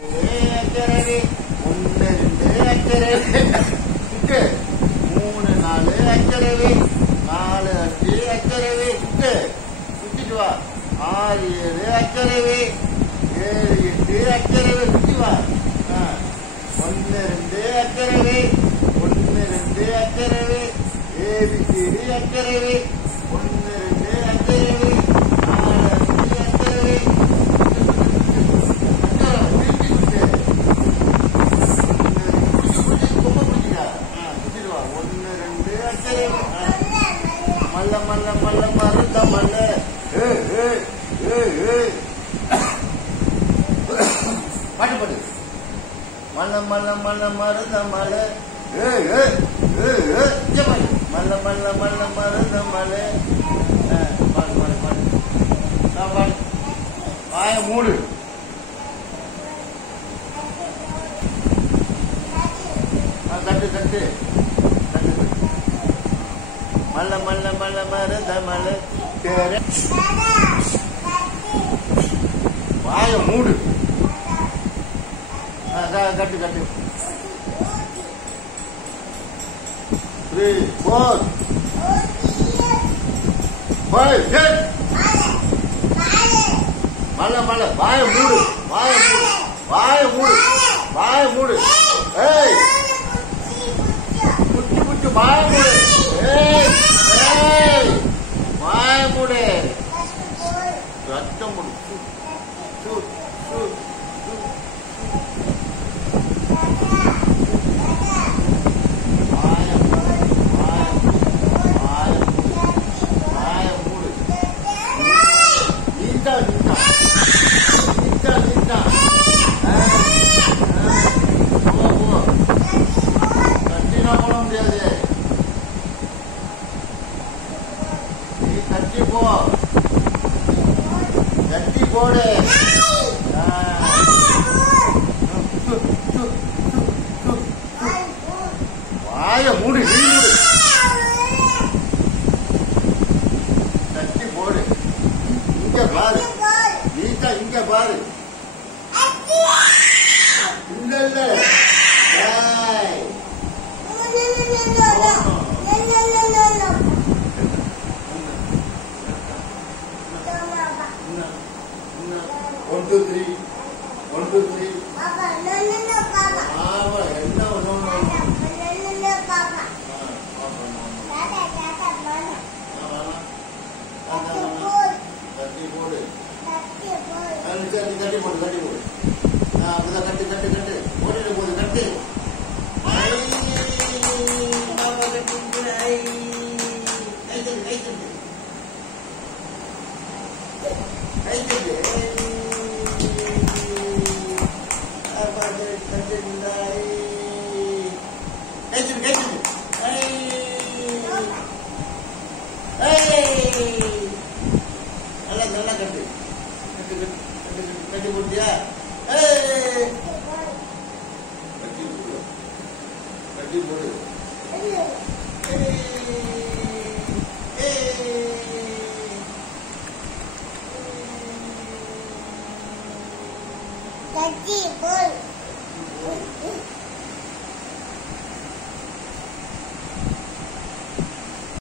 அக்கரவே 1 2 அக்கரவே 3 4 அக்கரவே 4 5 அக்கரவே சுத்திட்டு வா 6 7 அக்கரவே 7 8 அக்கரவே சுத்தி வா 1 2 அக்கரவே 1 2 அக்கரவே ABCD அக்கரவே 1 2 அக்கரவே 4 5 அக்கரவே மல்ல மல்ல மல்ல மருந்த மல்ல பாட்டு பாடு மல்ல மல்ல மல்ல மருந்த மல்ல மல்ல மல்ல மல்ல மருந்த மல்ல பாடு பாடு பாடு பாடு வாய மூடு கட்டு கட்டு மல்ல மல்ல மல்ல மருந்த மல்ல வாய மூடு கட்டு கட்டு 3 4 5 6 மல்ல மல்ல வாய மூடு வாய மூடு வாய மூடு வாய மூடு ஏய் புச்சு புச்சு வாய மூடு ஏய் ஏய் வாய மூடு ரத்தம் மூடு சு சு கட்டி போ கட்டி போடு வாய மூடு கட்டி போடு இங்க பாரு நீட்டா இங்க பாரு இல்ல இல்ல One, two, three. One, two, three. Papa, no, Papa. Papa, no. No, Papa. Tata, Mama. Katti podu. Katti podu. Katti. Podu podu katti. Ai, Papa katti ai. Kai. நல்லா கட்டு கட்டி போட்டியா கட்டி போடு கட்டி போடு